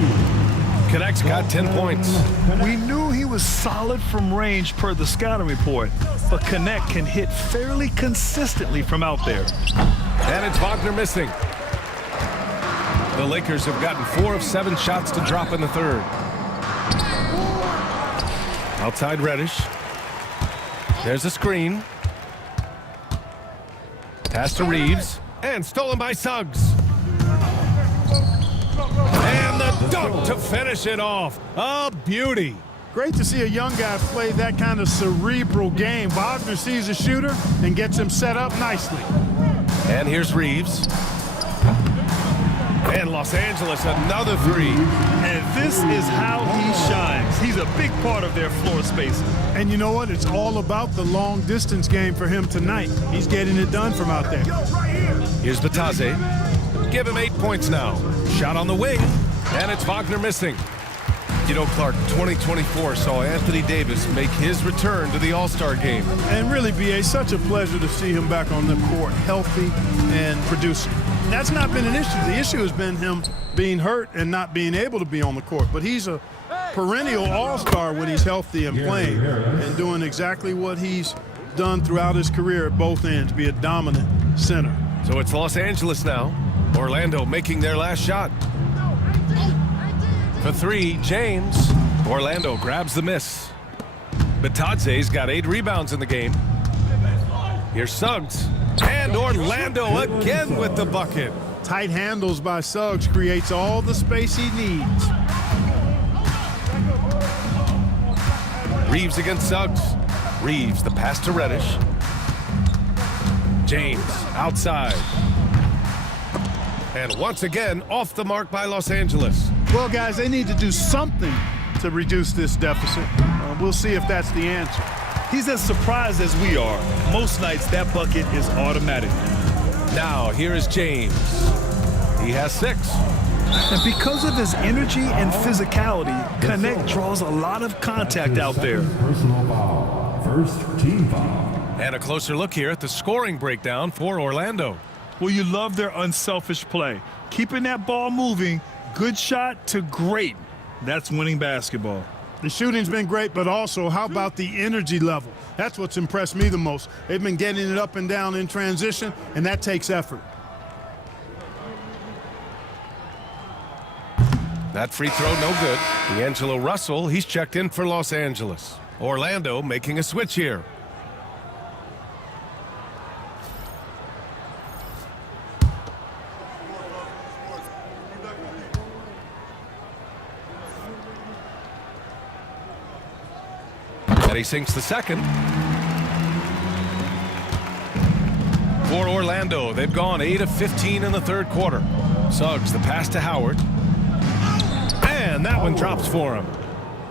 Connect's got 10 points. We knew he was solid from range per the scouting report, but Connect can hit fairly consistently from out there. And it's Wagner missing. The Lakers have gotten 4 of 7 shots to drop in the third. Outside Reddish. There's a screen. Pass to Reeves. And stolen by Suggs. And the dunk to finish it off. A beauty. Great to see a young guy play that kind of cerebral game. Wagner sees a shooter and gets him set up nicely. And here's Reeves. And Los Angeles, another 3. And this is how he shines. He's a big part of their floor spacing. And you know what? It's all about the long distance game for him tonight. He's getting it done from out there. Here's Batase. Give him 8 points now. Shot on the wing. And it's Wagner missing. You know, Clark, 2024 saw Anthony Davis make his return to the All-Star game. And really, B.A., such a pleasure to see him back on the court, healthy and producing. That's not been an issue. The issue has been him being hurt and not being able to be on the court. But he's a perennial all-star when he's healthy and playing and doing exactly what he's done throughout his career at both ends, be a dominant center. So it's Los Angeles now. Orlando making their last shot. For three, James. Orlando grabs the miss. Bitadze's got 8 rebounds in the game. Here's Suggs. And Orlando again with the bucket. Tight handles by Suggs creates all the space he needs. Reeves against Suggs. Reeves, the pass to Reddish. James, outside. And once again, off the mark by Los Angeles. Well, guys, they need to do something to reduce this deficit. We'll see if that's the answer. He's as surprised as we are. Most nights, that bucket is automatic. Now, here is James. He has 6. And because of his energy and physicality, Connect draws a lot of contact out there. Personal foul. First team foul. And a closer look here at the scoring breakdown for Orlando. Well, you love their unselfish play. Keeping that ball moving, good shot to great. That's winning basketball. The shooting's been great, but also how about the energy level? That's what's impressed me the most. They've been getting it up and down in transition, and that takes effort. That free throw no good. D'Angelo Russell, he's checked in for Los Angeles. Orlando making a switch here. And he sinks the second. For Orlando, they've gone 8 of 15 in the third quarter. Suggs, the pass to Howard. And that one drops for him.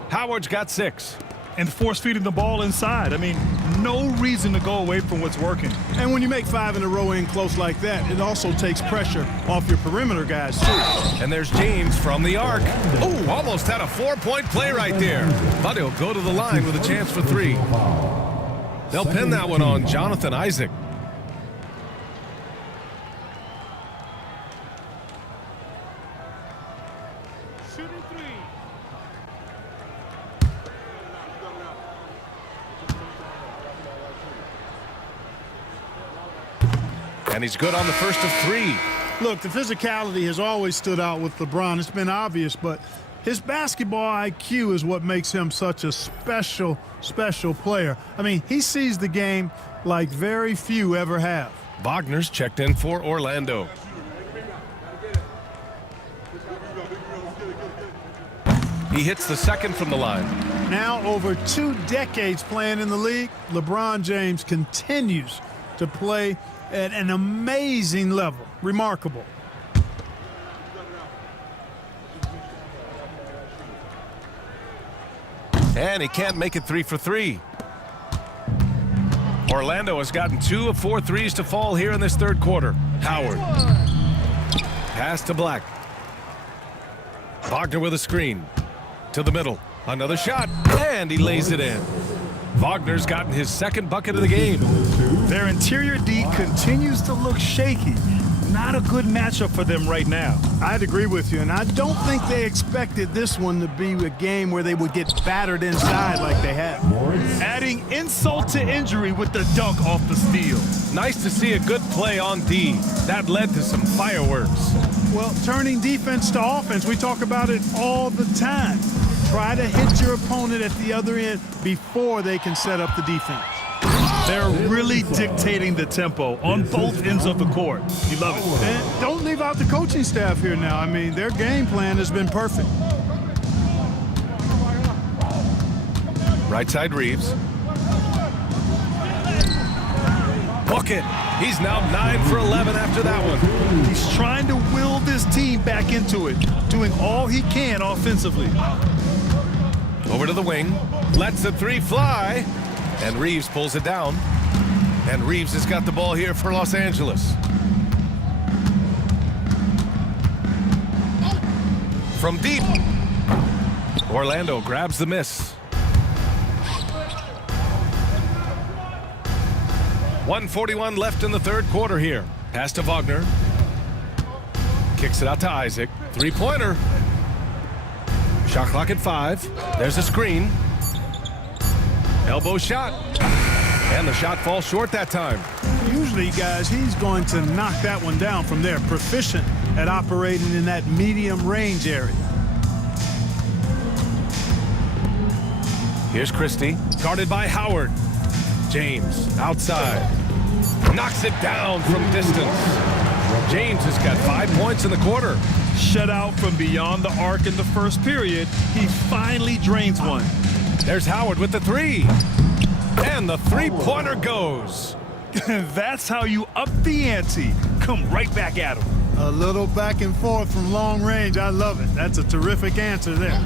Howard's got 6. And force-feeding the ball inside. I mean, no reason to go away from what's working. And when you make 5 in a row in close like that, it also takes pressure off your perimeter guys, too. And there's James from the arc. Oh, almost had a 4-point play right there. But he'll go to the line with a chance for 3. They'll pin that one on Jonathan Isaac. And he's good on the first of 3. Look, the physicality has always stood out with LeBron. It's been obvious, but his basketball IQ is what makes him such a special player. I mean, he sees the game like very few ever have. Wagner's checked in for Orlando. He hits the second from the line. Now, over 2 decades playing in the league, LeBron James continues to play at an amazing level. Remarkable. And he can't make it 3 for 3. Orlando has gotten 2 of 4 threes to fall here in this third quarter. Howard. Pass to Black. Wagner with a screen. To the middle. Another shot. And he lays it in. Wagner's gotten his 2nd bucket of the game. Their interior D continues to look shaky. Not a good matchup for them right now. I'd agree with you, and I don't think they expected this one to be a game where they would get battered inside like they have. Adding insult to injury with the dunk off the steal. Nice to see a good play on D. That led to some fireworks. Well, turning defense to offense, we talk about it all the time. Try to hit your opponent at the other end before they can set up the defense. They're really dictating the tempo on both ends of the court. You love it. And don't leave out the coaching staff here now. I mean, their game plan has been perfect. Right side Reeves. Bucket. He's now 9 for 11 after that one. He's trying to will this team back into it, doing all he can offensively. Over to the wing. Lets the 3 fly. And Reeves pulls it down. And Reeves has got the ball here for Los Angeles. From deep. Orlando grabs the miss. 1:41 left in the third quarter here. Pass to Wagner. Kicks it out to Isaac. Three-pointer. Shot clock at 5. There's a screen. Elbow shot. And the shot falls short that time. Usually, guys, he's going to knock that one down from there. Proficient at operating in that medium range area. Here's Christie, guarded by Howard. James, outside. Knocks it down from distance. James has got 5 points in the quarter. Shut out from beyond the arc in the first period. He finally drains one. There's Howard with the three. And the three-pointer goes. That's how you up the ante. Come right back at him. A little back and forth from long range. I love it. That's a terrific answer there.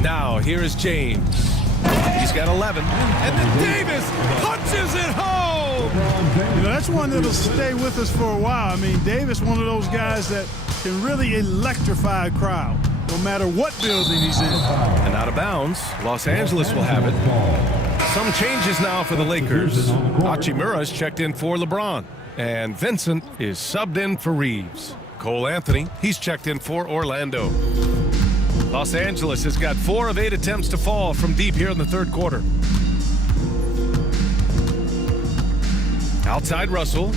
Now, here is James. He's got 11. And then Davis punches it home. You know, that's one that'll stay with us for a while. I mean, Davis, one of those guys that can really electrify a crowd, no matter what building he's in. And out of bounds, Los Angeles will have it. Some changes now for the Lakers. Hachimura's checked in for LeBron. And Vincent is subbed in for Reeves. Cole Anthony, he's checked in for Orlando. Los Angeles has got 4 of 8 attempts to fall from deep here in the third quarter. Outside Russell.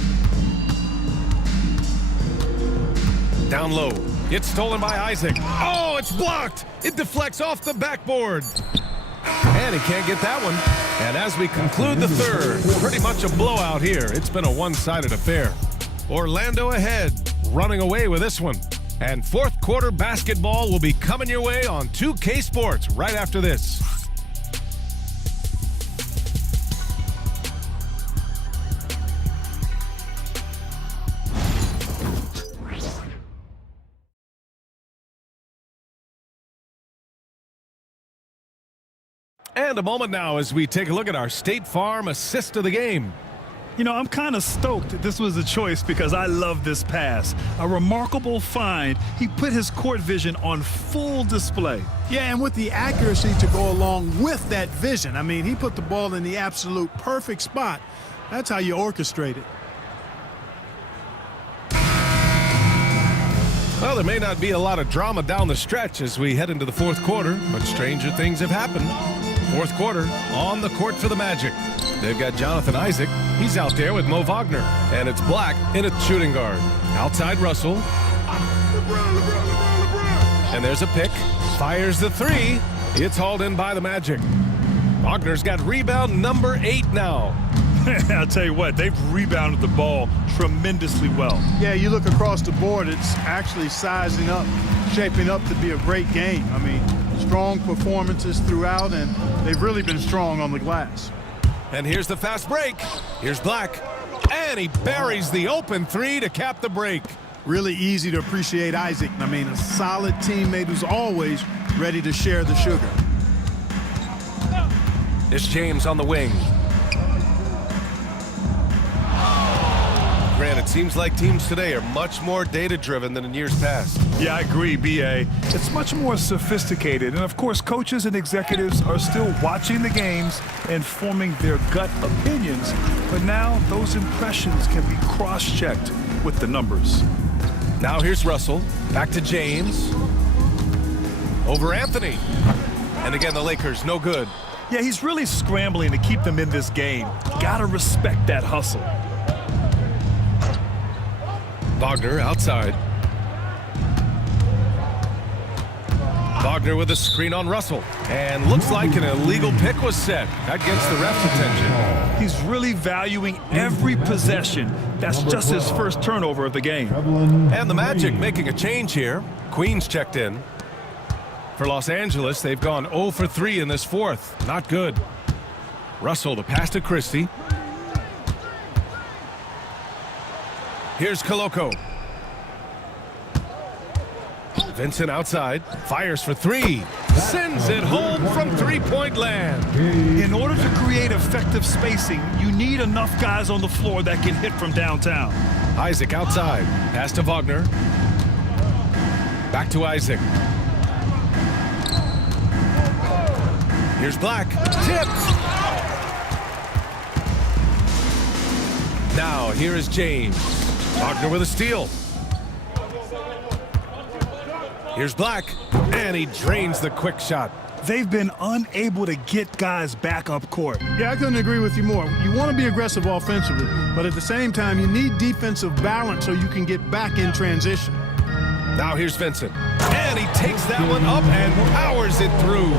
Down low. It's stolen by Isaac. Oh, it's blocked. It deflects off the backboard. And he can't get that one. And as we conclude the third, pretty much a blowout here. It's been a one-sided affair. Orlando ahead, running away with this one. And fourth quarter basketball will be coming your way on 2K Sports right after this. And a moment now as we take a look at our State Farm assist of the game. You know, I'm kind of stoked this was a choice because I love this pass. A remarkable find. He put his court vision on full display. Yeah, and with the accuracy to go along with that vision. I mean, he put the ball in the absolute perfect spot. That's how you orchestrate it. Well, there may not be a lot of drama down the stretch as we head into the fourth quarter, but stranger things have happened. Fourth quarter, on the court for the Magic. They've got Jonathan Isaac. He's out there with Mo Wagner. And it's Black in a shooting guard. Outside Russell. And there's a pick. Fires the three. It's hauled in by the Magic. Wagner's got rebound number 8 now. I'll tell you what, they've rebounded the ball tremendously well. Yeah, you look across the board, it's actually sizing up, shaping up to be a great game. I mean, strong performances throughout, and they've really been strong on the glass. And here's the fast break. Here's Black. And he buries the open three to cap the break. Really easy to appreciate Isaac. I mean, a solid teammate who's always ready to share the sugar. It's James on the wing. Grant, it seems like teams today are much more data-driven than in years past. Yeah, I agree, B.A. It's much more sophisticated. And, of course, coaches and executives are still watching the games and forming their gut opinions. But now those impressions can be cross-checked with the numbers. Now here's Russell. Back to James. Over Anthony. And again, the Lakers, no good. Yeah, he's really scrambling to keep them in this game. Gotta respect that hustle. Wagner outside. Wagner with a screen on Russell. And looks like an illegal pick was set. That gets the ref's attention. He's really valuing every possession. That's just his first turnover of the game. And the Magic making a change here. Queens checked in. For Los Angeles, they've gone 0 for 3 in this fourth. Not good. Russell, the pass to Christie. Here's Koloko. Vincent outside. Fires for 3. Sends it home from three-point land. In order to create effective spacing, you need enough guys on the floor that can hit from downtown. Isaac outside. Pass to Wagner. Back to Isaac. Here's Black. Tipped. Now, here is James. Wagner with a steal. Here's Black. And he drains the quick shot. They've been unable to get guys back up court. Yeah, I couldn't agree with you more. You want to be aggressive offensively, but at the same time, you need defensive balance so you can get back in transition. Now here's Vincent. And he takes that one up and powers it through.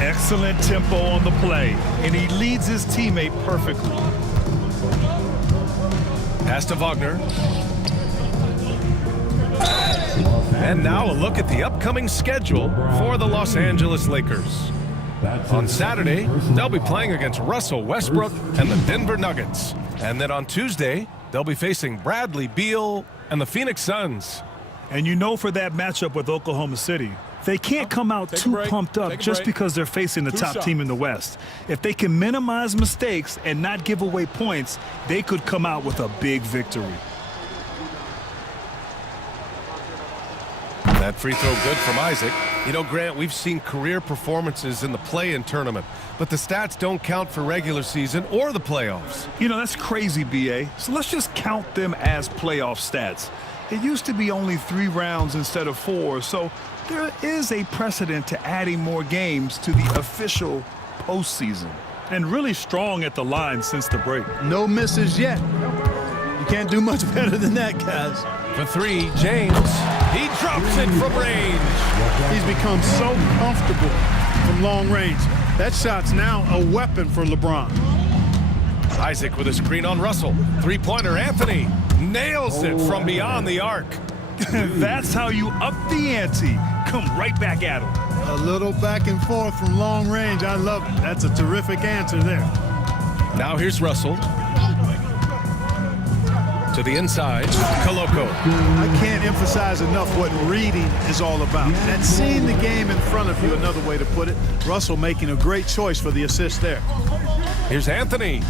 Excellent tempo on the play, and he leads his teammate perfectly. Pass to Wagner. And now a look at the upcoming schedule for the Los Angeles Lakers. On Saturday, they'll be playing against Russell Westbrook and the Denver Nuggets. And then on Tuesday, they'll be facing Bradley Beal and the Phoenix Suns. And you know, for that matchup with Oklahoma City, they can't come out too pumped up just because they're facing the top team in the West. If they can minimize mistakes and not give away points, they could come out with a big victory. That free throw good from Isaac. You know, Grant, we've seen career performances in the play-in tournament, but the stats don't count for regular season or the playoffs. You know, that's crazy, BA. So let's just count them as playoff stats. It used to be only 3 rounds instead of 4, so there is a precedent to adding more games to the official postseason. And really strong at the line since the break. No misses yet. You can't do much better than that, guys. For 3, James. He drops it from range. He's become so comfortable from long range. That shot's now a weapon for LeBron. Isaac with a screen on Russell. Three-pointer, Anthony. Nails it from beyond the arc. That's how you up the ante. Come right back at him. A little back and forth from long range. I love it. That's a terrific answer there. Now here's Russell. To the inside, Koloko. I can't emphasize enough what reading is all about. That's seeing the game in front of you, another way to put it. Russell making a great choice for the assist there. Here's Anthony.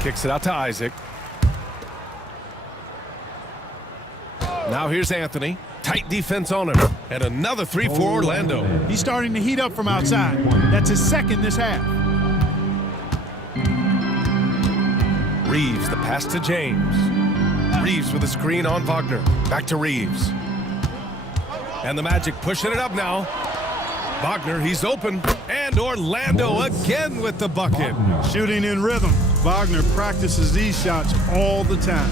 Kicks it out to Isaac. Now here's Anthony. Tight defense on him. And another 3 for Orlando. He's starting to heat up from outside. That's his second this half. Reeves, the pass to James. Reeves with a screen on Wagner. Back to Reeves. And the Magic pushing it up now. Wagner, he's open. And Orlando again with the bucket. Shooting in rhythm. Wagner practices these shots all the time.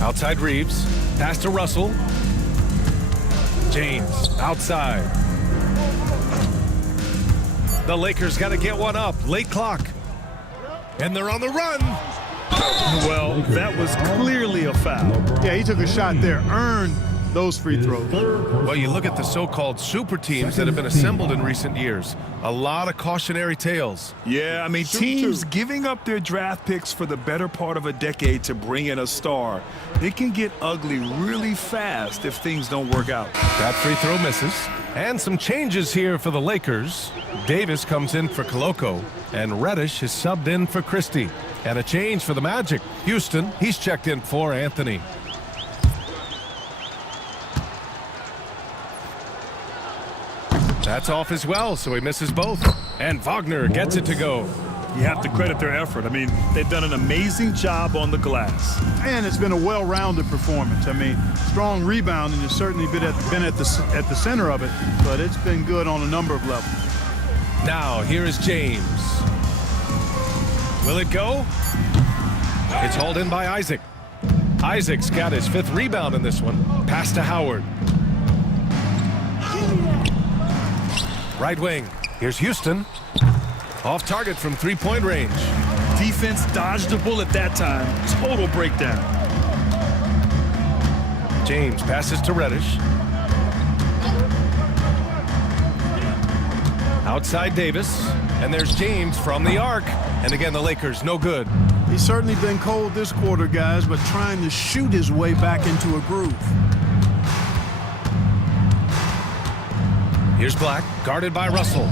Outside Reeves. Pass to Russell. James outside. The Lakers got to get one up. Late clock. And they're on the run. Well, that was clearly a foul. Yeah, he took a shot there. Earned those free throws. Well, you look at the so-called super teams that have been assembled in recent years. A lot of cautionary tales. Yeah, I mean, teams giving up their draft picks for the better part of a decade to bring in a star. It can get ugly really fast if things don't work out. That free throw misses. And some changes here for the Lakers. Davis comes in for Koloko, and Reddish is subbed in for Christie. And a change for the Magic. Houston, he's checked in for Anthony. That's off as well, so he misses both. And Wagner gets it to go. You have to credit their effort. I mean, they've done an amazing job on the glass. And it's been a well-rounded performance. I mean, strong rebounding has certainly been at the center of it, but it's been good on a number of levels. Now, here is James. Will it go? It's hauled in by Isaac. Isaac's got his 5th rebound in this one. Pass to Howard. Right wing. Here's Houston. Off target from 3-point range. Defense dodged a bullet that time. Total breakdown. James passes to Reddish. Outside Davis. And there's James from the arc. And again, the Lakers, no good. He's certainly been cold this quarter, guys, but trying to shoot his way back into a groove. Here's Black, guarded by Russell.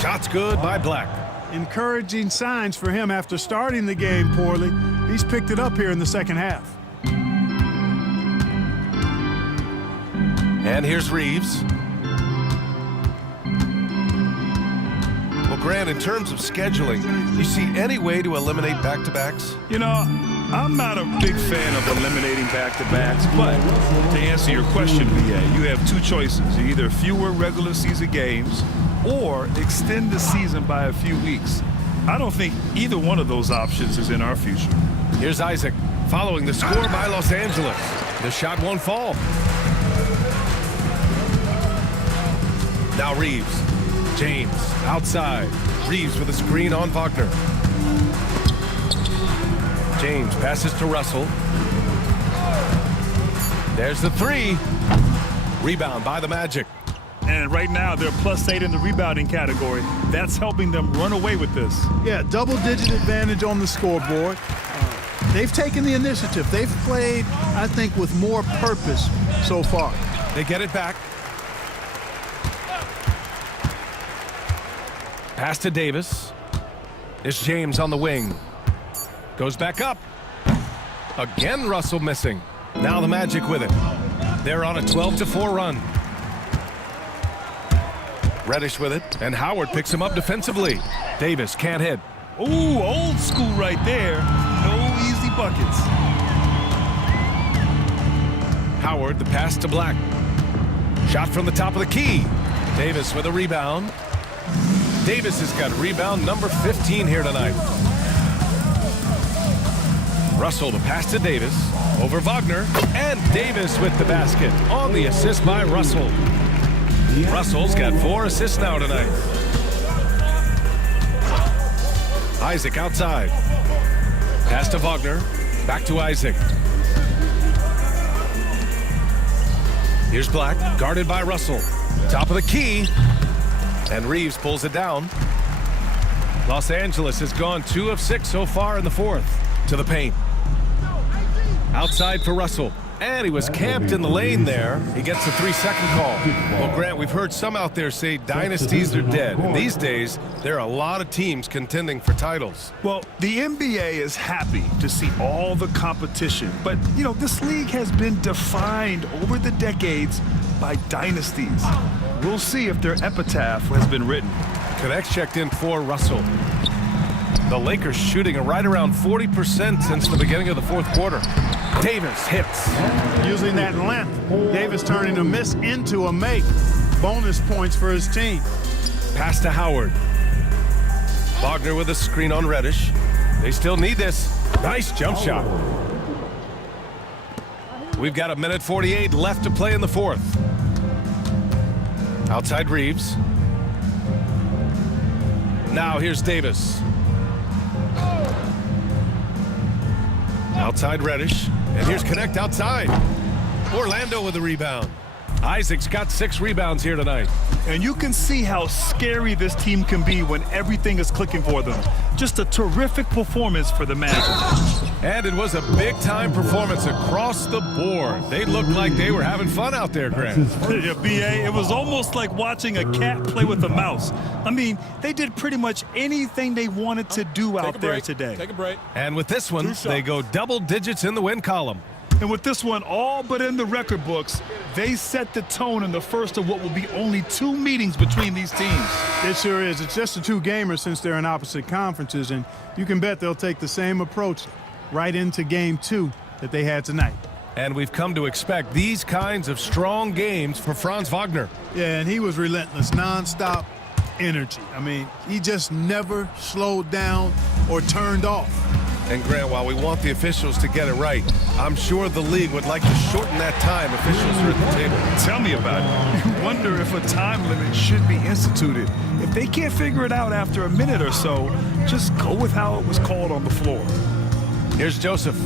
Shots good by Black. Encouraging signs for him after starting the game poorly. He's picked it up here in the second half. And here's Reeves. Grant, in terms of scheduling, you see any way to eliminate back-to-backs? You know, I'm not a big fan of eliminating back-to-backs, but to answer your question, BA, you have two choices. Either fewer regular season games or extend the season by a few weeks. I don't think either one of those options is in our future. Here's Isaac following the score by Los Angeles. The shot won't fall. Now Reeves. James outside. Reeves with a screen on Wagner. James passes to Russell. There's the three. Rebound by the Magic. And right now, they're +8 in the rebounding category. That's helping them run away with this. Yeah, double-digit advantage on the scoreboard. They've taken the initiative. They've played, I think, with more purpose so far. They get it back. Pass to Davis. It's James on the wing. Goes back up. Again, Russell missing. Now the Magic with it. They're on a 12-4 run. Reddish with it, and Howard picks him up defensively. Davis can't hit. Ooh, old school right there. No easy buckets. Howard, the pass to Black. Shot from the top of the key. Davis with a rebound. Davis has got rebound number 15 here tonight. Russell, the pass to Davis. Over Wagner. And Davis with the basket. On the assist by Russell. Russell's got 4 assists now tonight. Isaac outside. Pass to Wagner. Back to Isaac. Here's Black, guarded by Russell. Top of the key. And Reeves pulls it down. Los Angeles has gone 2 of 6 so far in the fourth. To the paint. Outside for Russell. And he was camped in the lane there. He gets a 3-second call. Well, Grant, we've heard some out there say dynasties are dead. And these days, there are a lot of teams contending for titles. Well, the NBA is happy to see all the competition. But, you know, this league has been defined over the decades by dynasties. We'll see if their epitaph has been written. Connects checked in for Russell. The Lakers shooting right around 40% since the beginning of the fourth quarter. Davis hits. Using that length, Davis turning a miss into a make. Bonus points for his team. Pass to Howard. Wagner with a screen on Reddish. They still need this. Nice jump shot. We've got 1:48 left to play in the fourth. Outside Reeves. Now here's Davis. Outside Reddish. And here's Connect outside. Orlando with a rebound. Isaac's got 6 rebounds here tonight. And you can see how scary this team can be when everything is clicking for them. Just a terrific performance for the Magic. And it was a big-time performance across the board. They looked like they were having fun out there, Grant. Yeah, BA, it was almost like watching a cat play with a mouse. I mean, they did pretty much anything they wanted to do out there today. Take a break. And with this one, they go double digits in the win column. And with this one all but in the record books, they set the tone in the first of what will be only 2 meetings between these teams. It sure is. It's just a 2-gamer since they're in opposite conferences, and you can bet they'll take the same approach right into game 2 that they had tonight. And we've come to expect these kinds of strong games for Franz Wagner. Yeah, and he was relentless, nonstop energy. I mean, he just never slowed down or turned off. And Grant, while we want the officials to get it right, I'm sure the league would like to shorten that time officials are at the table. Tell me about it. You wonder if a time limit should be instituted. If they can't figure it out after a minute or so, just go with how it was called on the floor. Here's Joseph.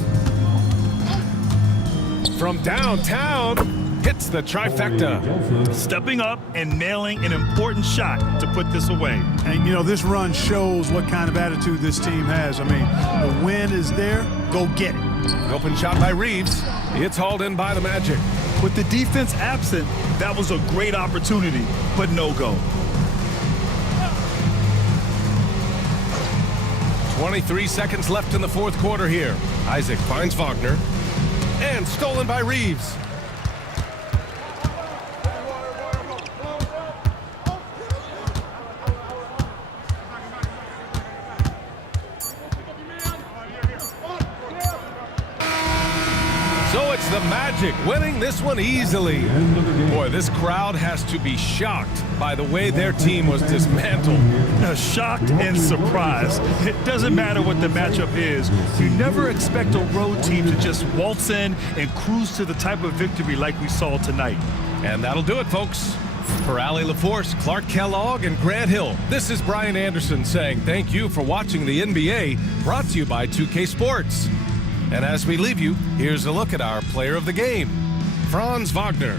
From downtown, hits the trifecta. Stepping up and nailing an important shot to put this away. And, you know, this run shows what kind of attitude this team has. I mean, the win is there, go get it. Open shot by Reeves. It's hauled in by the Magic. With the defense absent, that was a great opportunity, but no go. 23 seconds left in the fourth quarter here. Isaac finds Wagner. And stolen by Reeves. the Magic, winning this one easily. End of the game. Boy, this crowd has to be shocked by the way their team was dismantled. Shocked and surprised. It doesn't matter what the matchup is. You never expect a road team to just waltz in and cruise to the type of victory like we saw tonight. And that'll do it, folks. For Allie LaForce, Clark Kellogg, and Grant Hill, this is Brian Anderson saying thank you for watching the NBA, brought to you by 2K Sports. And as we leave you, here's a look at our player of the game, Franz Wagner.